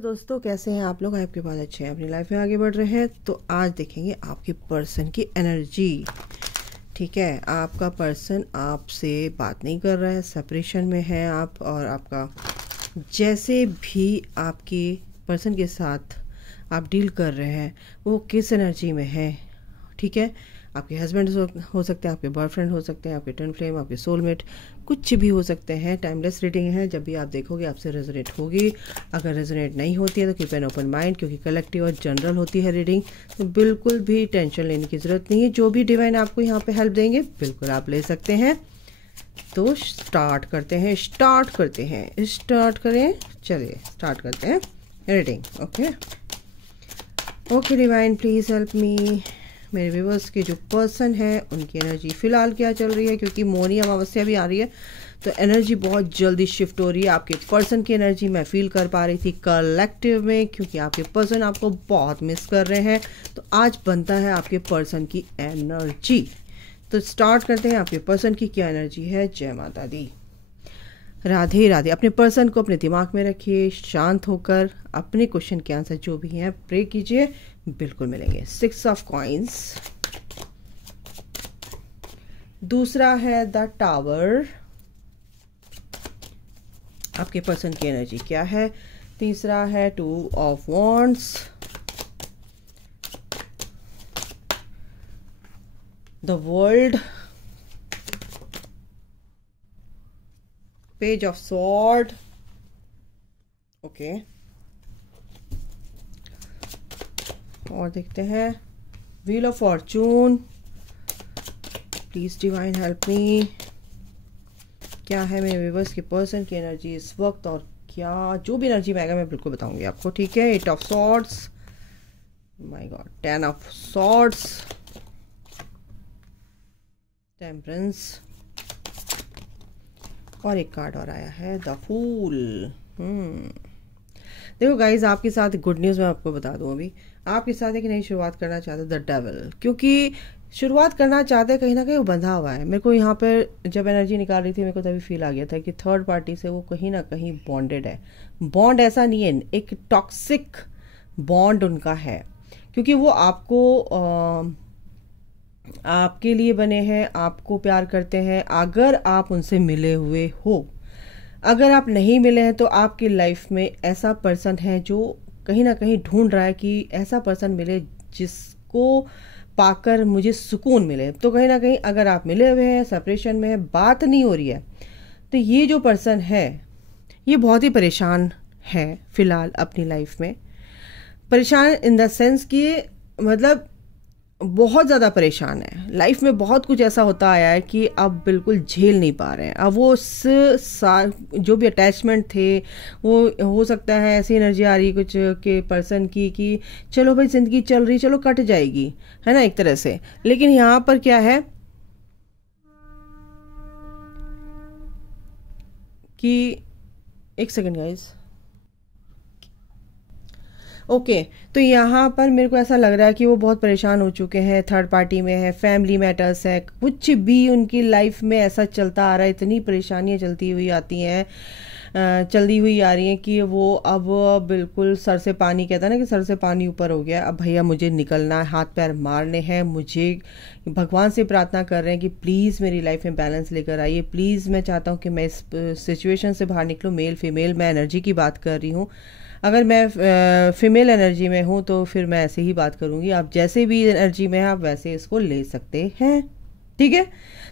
दोस्तों, कैसे हैं आप लोग? आपके पास अच्छे हैं, अपनी लाइफ में आगे बढ़ रहे हैं। तो आज देखेंगे आपके पर्सन की एनर्जी। ठीक है, आपका पर्सन आपसे बात नहीं कर रहा है, सेपरेशन में है आप, और आपका जैसे भी आपके पर्सन के साथ आप डील कर रहे हैं वो किस एनर्जी में है। ठीक है, आपके हस्बैंड हो सकते हैं, आपके बॉयफ्रेंड हो सकते हैं, आपके ट्विन फ्लेम, आपके सोलमेट, कुछ भी हो सकते हैं। टाइमलेस रीडिंग है, जब भी आप देखोगे आपसे रेजोनेट होगी। अगर रेजोनेट नहीं होती है तो कीप एन ओपन माइंड, क्योंकि कलेक्टिव और जनरल होती है रीडिंग, तो बिल्कुल भी टेंशन लेने की ज़रूरत नहीं है। जो भी डिवाइन आपको यहाँ पे हेल्प देंगे बिल्कुल आप ले सकते हैं। तो स्टार्ट करते हैं, स्टार्ट करें, चलिए स्टार्ट करते हैं reading. Okay divine, please help me. मेरे व्यूवर्स के जो पर्सन है उनकी एनर्जी फ़िलहाल क्या चल रही है, क्योंकि मौनी अमावस्या भी आ रही है तो एनर्जी बहुत जल्दी शिफ्ट हो रही है। आपके पर्सन की एनर्जी मैं फील कर पा रही थी कलेक्टिव में, क्योंकि आपके पर्सन आपको बहुत मिस कर रहे हैं। तो आज बनता है आपके पर्सन की एनर्जी। तो स्टार्ट करते हैं, आपके पर्सन की क्या एनर्जी है। जय माता दी, राधे राधे। अपने पर्सन को अपने दिमाग में रखिए, शांत होकर अपने क्वेश्चन के आंसर जो भी हैं प्रे कीजिए, बिल्कुल मिलेंगे। 6 ऑफ कॉइंस, दूसरा है द टावर। आपके पर्सन की एनर्जी क्या है। तीसरा है 2 of wands, the world, page of sword. Okay, और देखते हैं wheel of Fortune. Please divine help me. क्या है मेरे व्यूअर्स के पर्सन की एनर्जी इस वक्त, और क्या जो भी एनर्जी में आएगा मैं बिल्कुल बताऊंगी आपको। ठीक है, 8 of swords, my God, 10 of swords, temperance, और एक कार्ड और आया है द फूल। देखो गाइज, आपके साथ गुड न्यूज़ मैं आपको बता दूं। अभी आपके साथ एक नई शुरुआत करना चाहते द डेविल, क्योंकि शुरुआत करना चाहते हैं, कहीं ना कहीं वो बंधा हुआ है। मेरे को यहाँ पर जब एनर्जी निकाल रही थी मेरे को तभी फील आ गया था कि थर्ड पार्टी से वो कहीं ना कहीं बॉन्डेड है। बॉन्ड ऐसा नहीं है, एक टॉक्सिक बॉन्ड उनका है, क्योंकि वो आपके लिए बने हैं, आपको प्यार करते हैं। अगर आप उनसे मिले हुए हो, अगर आप नहीं मिले हैं, तो आपकी लाइफ में ऐसा पर्सन है जो कहीं ना कहीं ढूंढ रहा है कि ऐसा पर्सन मिले जिसको पाकर मुझे सुकून मिले। तो कहीं ना कहीं अगर आप मिले हुए हैं, सेपरेशन में है, बात नहीं हो रही है, तो ये जो पर्सन है ये बहुत ही परेशान है फिलहाल अपनी लाइफ में। परेशान इन द सेंस कि मतलब बहुत ज़्यादा परेशान है। लाइफ में बहुत कुछ ऐसा होता आया है कि अब बिल्कुल झेल नहीं पा रहे हैं। अब वो जो भी अटैचमेंट थे, वो हो सकता है ऐसी एनर्जी आ रही कुछ के पर्सन की कि चलो भाई ज़िंदगी चल रही, चलो कट जाएगी, है ना, एक तरह से। लेकिन यहाँ पर क्या है कि एक सेकेंड गाइज। ओके, तो यहाँ पर मेरे को ऐसा लग रहा है कि वो बहुत परेशान हो चुके हैं, थर्ड पार्टी में है, फैमिली मैटर्स है, कुछ भी उनकी लाइफ में ऐसा चलता आ रहा है, इतनी परेशानियाँ चलती हुई आ रही हैं कि वो अब बिल्कुल सर से पानी, कहता है ना कि सर से पानी ऊपर हो गया। अब भैया मुझे निकलना है, हाथ पैर मारने हैं मुझे। भगवान से प्रार्थना कर रहे हैं कि प्लीज़ मेरी लाइफ में बैलेंस लेकर आइए, प्लीज़ मैं चाहता हूँ कि मैं इस सिचुएशन से बाहर निकलूँ। मेल फीमेल मैं एनर्जी की बात कर रही हूँ। अगर मैं फीमेल एनर्जी में हूँ तो फिर मैं ऐसे ही बात करूँगी। आप जैसे भी एनर्जी में हैं आप वैसे इसको ले सकते हैं। ठीक है,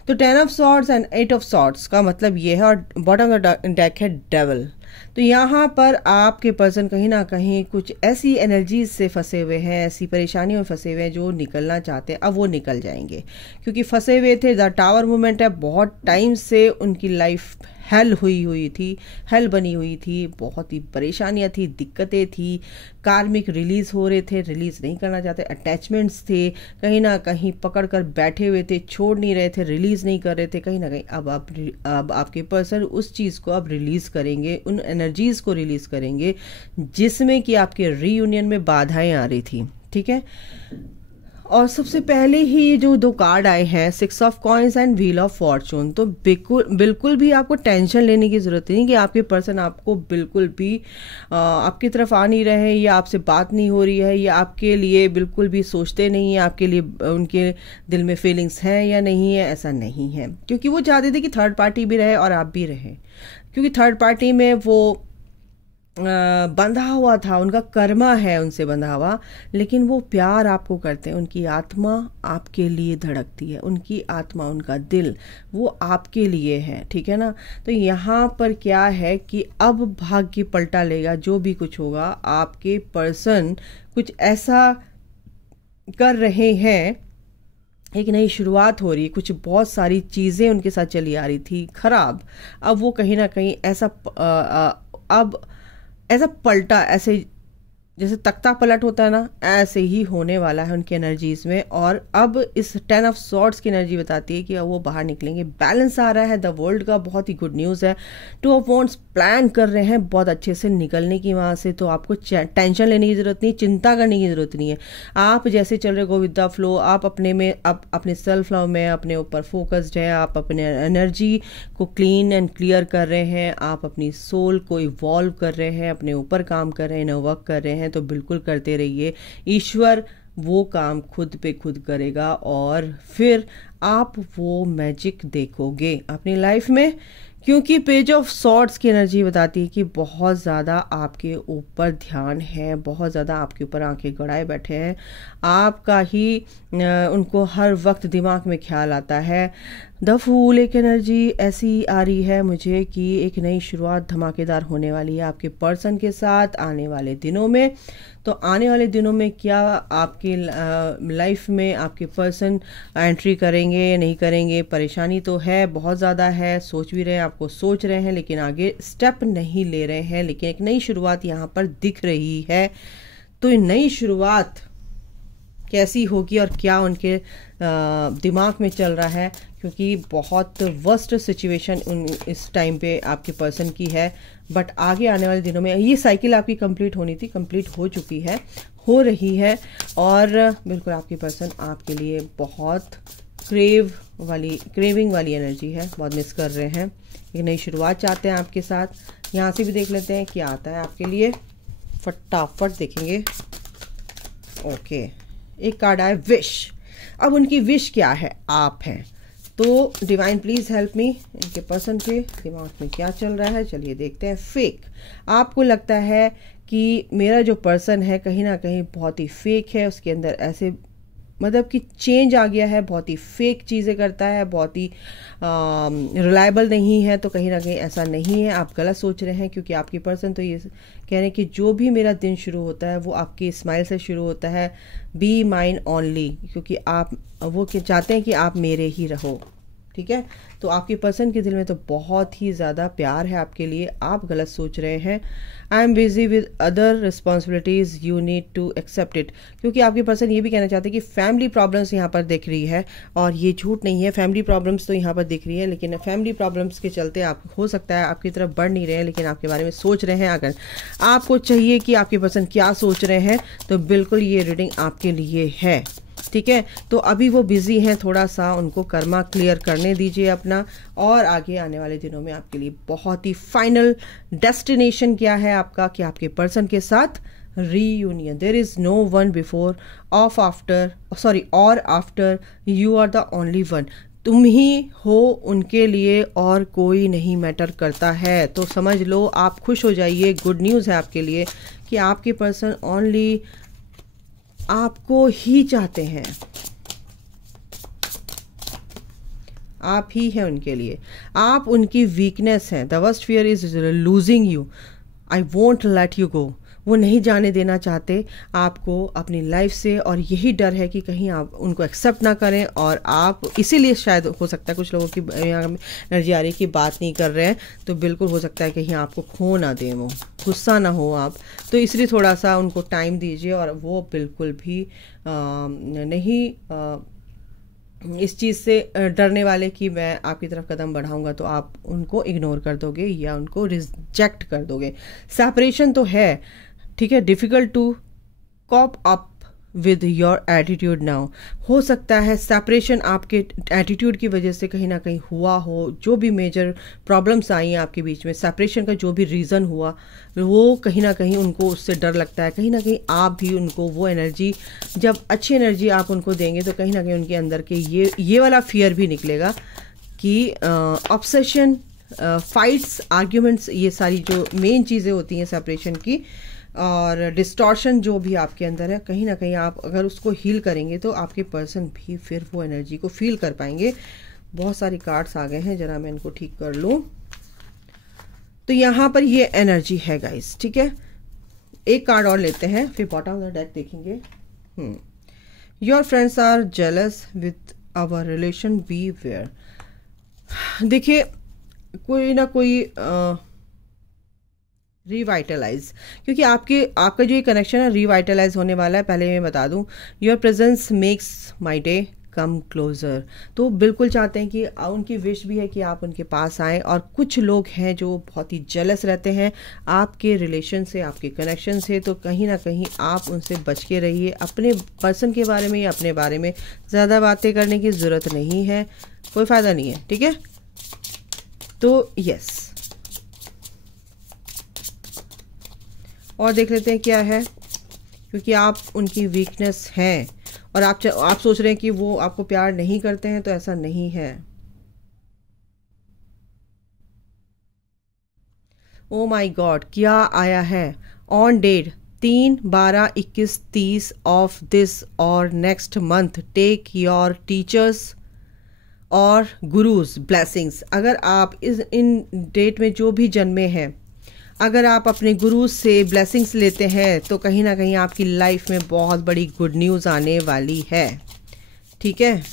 तो 10 of swords and 8 of swords का मतलब ये है, और बॉटम ऑफ द डेक है डेविल। तो यहाँ पर आपके पर्सन कहीं ना कहीं कुछ ऐसी एनर्जीज से फंसे हुए हैं, ऐसी परेशानियों में फंसे हुए हैं जो निकलना चाहते हैं। अब वो निकल जाएंगे, क्योंकि फंसे हुए थे। द टावर मूवमेंट है, बहुत टाइम से उनकी लाइफ हेल बनी हुई थी, बहुत ही परेशानियां थी, दिक्कतें थी, कार्मिक रिलीज हो रहे थे, रिलीज नहीं करना चाहते, अटैचमेंट्स थे, कहीं ना कहीं पकड़ कर बैठे हुए थे, छोड़ नहीं रहे थे, रिलीज नहीं कर रहे थे। कहीं ना कहीं अब आपके पर्सन उस चीज़ को अब रिलीज करेंगे, उन एनर्जीज को रिलीज करेंगे जिसमें कि आपके रीयूनियन में बाधाएं आ रही थी। ठीक है, और सबसे पहले ही ये जो दो कार्ड आए हैं, 6 of coins and wheel of Fortune, तो बिल्कुल बिल्कुल भी आपको टेंशन लेने की ज़रूरत नहीं कि आपके पर्सन आपको बिल्कुल भी आपकी तरफ आ नहीं रहे, या आपसे बात नहीं हो रही है, या आपके लिए बिल्कुल भी सोचते नहीं है, आपके लिए उनके दिल में फीलिंग्स हैं या नहीं है, ऐसा नहीं है। क्योंकि वो चाहते थे कि थर्ड पार्टी भी रहे और आप भी रहे, क्योंकि थर्ड पार्टी में वो बंधा हुआ था, उनका कर्मा है उनसे बंधा हुआ, लेकिन वो प्यार आपको करते हैं, उनकी आत्मा आपके लिए धड़कती है, उनकी आत्मा, उनका दिल वो आपके लिए है, ठीक है ना। तो यहाँ पर क्या है कि अब भाग्य पलटा लेगा, जो भी कुछ होगा आपके पर्सन कुछ ऐसा कर रहे हैं, एक नई शुरुआत हो रही है, कुछ बहुत सारी चीज़ें उनके साथ चली आ रही थी खराब, अब वो कहीं ना कहीं ऐसा अब ऐसा पलटा, ऐसे जैसे तख्ता पलट होता है ना, ऐसे ही होने वाला है उनकी एनर्जीज में। और अब इस 10 ऑफ सॉर्ड्स की एनर्जी बताती है कि अब वो बाहर निकलेंगे, बैलेंस आ रहा है, द वर्ल्ड का बहुत ही गुड न्यूज़ है। 2 ऑफ वॉन्ड्स प्लान कर रहे हैं बहुत अच्छे से निकलने की वहाँ से, तो आपको टेंशन लेने की ज़रूरत नहीं, चिंता करने की ज़रूरत नहीं है। आप जैसे चल रहे गो विद द फ्लो, आप अपने में अपने सेल्फ लव में अपने ऊपर फोकस्ड है, आप अपने एनर्जी को क्लीन एंड क्लियर कर रहे हैं, आप अपनी सोल को इवॉल्व कर रहे हैं, अपने ऊपर काम कर रहे हैं, वर्क कर रहे हैं, तो बिल्कुल करते रहिए। ईश्वर वो काम खुद पे खुद करेगा और फिर आप वो मैजिक देखोगे अपनी लाइफ में, क्योंकि पेज ऑफ सॉर्ड्स की एनर्जी बताती है कि बहुत ज़्यादा आपके ऊपर ध्यान है, बहुत ज़्यादा आपके ऊपर आंखें गड़ाए बैठे हैं, आपका ही उनको हर वक्त दिमाग में ख्याल आता है। द फूल एक एनर्जी ऐसी आ रही है मुझे कि एक नई शुरुआत धमाकेदार होने वाली है आपके पर्सन के साथ आने वाले दिनों में। तो आने वाले दिनों में क्या आपकी लाइफ में आपके पर्सन एंट्री करेंगे या नहीं करेंगे, परेशानी तो है, बहुत ज़्यादा है, सोच भी रहे हैं, आपको सोच रहे हैं, लेकिन आगे स्टेप नहीं ले रहे हैं। लेकिन एक नई शुरुआत यहाँ पर दिख रही है। तो ये नई शुरुआत कैसी होगी और क्या उनके दिमाग में चल रहा है, क्योंकि बहुत वर्स्ट सिचुएशन इस टाइम पे आपके पर्सन की है। बट आगे आने वाले दिनों में ये साइकिल आपकी कंप्लीट होनी थी, कंप्लीट हो चुकी है, हो रही है, और बिल्कुल आपके पर्सन आपके लिए बहुत क्रेविंग वाली एनर्जी है, बहुत मिस कर रहे हैं, एक नई शुरुआत चाहते हैं आपके साथ। यहाँ से भी देख लेते हैं क्या आता है आपके लिए, फटाफट देखेंगे। ओके, एक कार्ड आया विश। अब उनकी विश क्या है, आप हैं। तो डिवाइन प्लीज हेल्प मी, इनके पर्सन के दिमाग में क्या चल रहा है, चलिए देखते हैं। फेक, आपको लगता है कि मेरा जो पर्सन है कहीं ना कहीं बहुत ही फेक है, उसके अंदर ऐसे मतलब कि चेंज आ गया है, बहुत ही फेक चीज़ें करता है, बहुत ही रिलायबल नहीं है। तो कहीं ना कहीं ऐसा नहीं है, आप गलत सोच रहे हैं, क्योंकि आपके पर्सन तो ये कह रहे हैं कि जो भी मेरा दिन शुरू होता है वो आपकी स्माइल से शुरू होता है, बी माइन ओनली, क्योंकि आप वो चाहते हैं कि आप मेरे ही रहो, ठीक है। तो आपके पर्सन के दिल में तो बहुत ही ज़्यादा प्यार है आपके लिए, आप गलत सोच रहे हैं। I am busy with other responsibilities, you need to accept it, क्योंकि आपके पर्सन ये भी कहना चाहते हैं कि फैमिली प्रॉब्लम्स यहाँ पर दिख रही है, और ये झूठ नहीं है, फैमिली प्रॉब्लम्स तो यहाँ पर दिख रही है, लेकिन फैमिली प्रॉब्लम्स के चलते आप हो सकता है आपकी तरफ बढ़ नहीं रहे हैं, लेकिन आपके बारे में सोच रहे हैं। अगर आपको चाहिए कि आपके पर्सन क्या सोच रहे हैं, तो बिल्कुल ये रीडिंग आपके लिए है, ठीक है। तो अभी वो बिजी हैं, थोड़ा सा उनको कर्मा क्लियर करने दीजिए अपना, और आगे आने वाले दिनों में आपके लिए बहुत ही फाइनल डेस्टिनेशन क्या है आपका, कि आपके पर्सन के साथ reunion. There is no one before of after sorry और after, you are the only one, तुम ही हो उनके लिए और कोई नहीं मैटर करता है। तो समझ लो, आप खुश हो जाइए, गुड न्यूज़ है आपके लिए कि आपके पर्सन ओनली आपको ही चाहते हैं, आप ही हैं उनके लिए, आप उनकी वीकनेस हैं। The worst fear is losing you, I won't let you go, वो नहीं जाने देना चाहते आपको अपनी लाइफ से, और यही डर है कि कहीं आप उनको एक्सेप्ट ना करें, और आप इसीलिए शायद हो सकता है कुछ लोगों की एनर्जी आ रही है कि बात नहीं कर रहे हैं, तो बिल्कुल हो सकता है कहीं आपको खो ना दें, वो गुस्सा ना हो आप, तो इसलिए थोड़ा सा उनको टाइम दीजिए। और वो बिल्कुल भी नहीं इस चीज़ से डरने वाले कि मैं आपकी तरफ कदम बढ़ाऊंगा तो आप उनको इग्नोर कर दोगे या उनको रिजेक्ट कर दोगे। सेपरेशन तो है, ठीक है, difficult to cope up with your attitude now. हो सकता है सेपरेशन आपके एटीट्यूड की वजह से कहीं ना कहीं हुआ हो, जो भी मेजर प्रॉब्लम्स आई हैं आपके बीच में, सेपरेशन का जो भी रीज़न हुआ वो कहीं ना कहीं उनको उससे डर लगता है। कहीं ना कहीं आप भी उनको वो एनर्जी, जब अच्छी एनर्जी आप उनको देंगे तो कहीं ना कहीं उनके अंदर के ये वाला फियर भी निकलेगा कि ऑब्सेशन, फाइट्स, आर्ग्यूमेंट्स, ये सारी जो मेन चीज़ें होती हैं सेपरेशन की, और डिस्टॉर्शन जो भी आपके अंदर है, कहीं ना कहीं आप अगर उसको हील करेंगे तो आपके पर्सन भी फिर वो एनर्जी को फील कर पाएंगे। बहुत सारी कार्ड्स आ गए हैं, जरा मैं इनको ठीक कर लूँ। तो यहाँ पर ये एनर्जी है गाइस, ठीक है। एक कार्ड और लेते हैं, फिर बॉटम ऑफ द डेक देखेंगे। Your friends are jealous with our relation, beware. देखिए, कोई ना कोई रिवाइटलाइज, क्योंकि आपका जो ये कनेक्शन है रिवाइटलाइज होने वाला है। पहले मैं बता दूं, your presence makes my day come closer. तो बिल्कुल चाहते हैं कि उनकी विश भी है कि आप उनके पास आएँ। और कुछ लोग हैं जो बहुत ही जेलस रहते हैं आपके रिलेशन से, आपके कनेक्शन से, तो कहीं ना कहीं आप उनसे बच के रहिए। अपने पर्सन के बारे में या अपने बारे में ज़्यादा बातें करने की ज़रूरत नहीं है, कोई फ़ायदा नहीं है, ठीक है। तो यस, और देख लेते हैं क्या है, क्योंकि आप उनकी वीकनेस हैं और आप सोच रहे हैं कि वो आपको प्यार नहीं करते हैं, तो ऐसा नहीं है। ओ माय गॉड, क्या आया है? ऑन डेट 3/12/21-30 ऑफ दिस और next month take your teachers और गुरुज ब्लेसिंग्स। अगर आप इन डेट में जो भी जन्मे हैं, अगर आप अपने गुरु से ब्लेसिंग्स लेते हैं तो कहीं ना कहीं आपकी लाइफ में बहुत बड़ी गुड न्यूज़ आने वाली है, ठीक है।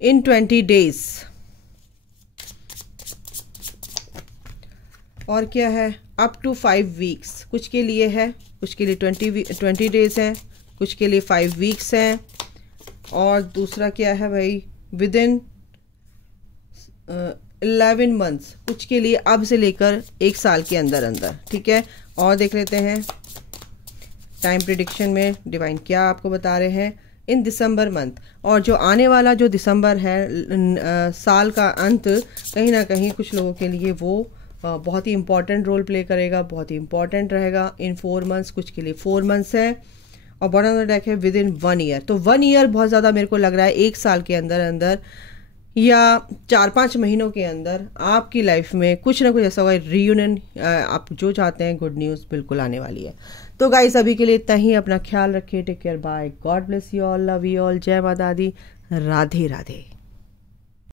इन 20 डेज, और क्या है, अप टू 5 वीक्स। कुछ के लिए है, कुछ के लिए 20 डेज हैं, कुछ के लिए 5 वीक्स हैं, और दूसरा क्या है भाई, विद इन 11 मंथ्स, कुछ के लिए अब से लेकर 1 साल के अंदर अंदर, ठीक है। और देख लेते हैं टाइम प्रिडिक्शन में डिवाइन क्या आपको बता रहे हैं इन दिसंबर मंथ। और जो आने वाला जो दिसंबर है, साल का अंत, कहीं ना कहीं कुछ लोगों के लिए वो बहुत ही इंपॉर्टेंट रोल प्ले करेगा, बहुत ही इंपॉर्टेंट रहेगा इन 4 मंथ्स। कुछ के लिए 4 मंथ्स है, और बॉटम ऑफ द डेक है विद इन 1 ईयर। तो 1 ईयर बहुत ज़्यादा मेरे को लग रहा है, 1 साल के अंदर अंदर या 4-5 महीनों के अंदर आपकी लाइफ में कुछ ना कुछ ऐसा होगा, रीयूनियन, आप जो चाहते हैं, गुड न्यूज़ बिल्कुल आने वाली है। तो गाइस, अभी के लिए इतना ही। अपना ख्याल रखिए, take care, bye, God bless you all, love you all, जय माता दी, राधे राधे।